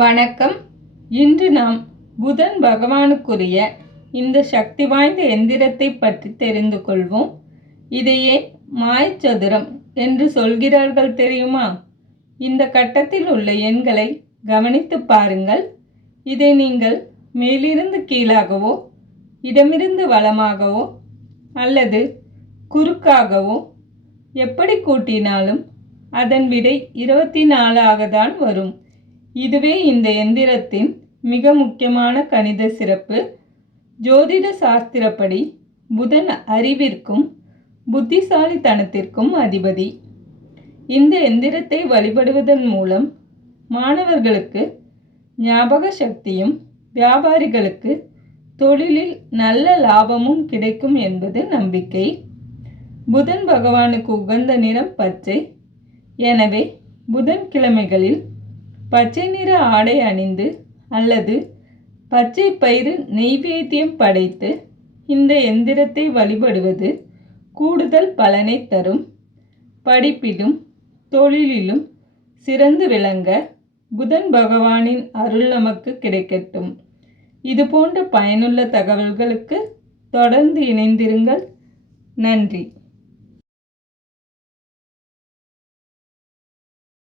வணக்கம். இன்று நாம் புதன் பகவானுக்குரிய இந்த சக்தி வாய்ந்த எந்திரத்தை பற்றி தெரிந்து கொள்வோம். இதையே மாயச்சதுரம் என்று சொல்கிறார்கள் தெரியுமா? இந்த கட்டத்தில் உள்ள எண்களை கவனித்து பாருங்கள். இதை நீங்கள் மேலிருந்து கீழாகவோ இடமிருந்து வலமாகவோ அல்லது குறுக்காகவோ எப்படி கூட்டினாலும் அதன் விடை 24 ஆகத்தான் வரும். இதுவே இந்த எந்திரத்தின் மிக முக்கியமான கணித சிறப்பு. ஜோதிட சாஸ்திரப்படி புதன் அறிவிற்கும் புத்திசாலித்தனத்திற்கும் அதிபதி. இந்த எந்திரத்தை வழிபடுவதன் மூலம் மாணவர்களுக்கு ஞாபக சக்தியும் வியாபாரிகளுக்கு தொழிலில் நல்ல லாபமும் கிடைக்கும் என்பது நம்பிக்கை. புதன் பகவானுக்கு உகந்த நிறம் பச்சை. எனவே புதன்கிழமைகளில் பச்சை நிற ஆடை அணிந்து அல்லது பச்சை பயிறு நெய்வேத்தியம் படைத்து இந்த எந்திரத்தை வழிபடுவது கூடுதல் பலனை தரும். படிப்பிலும் தொழிலிலும் சிறந்து விளங்க புதன் பகவானின் அருள் நமக்கு கிடைக்கட்டும். இது போன்ற பயனுள்ள தகவல்களுக்கு தொடர்ந்து இணைந்திருங்கள். நன்றி.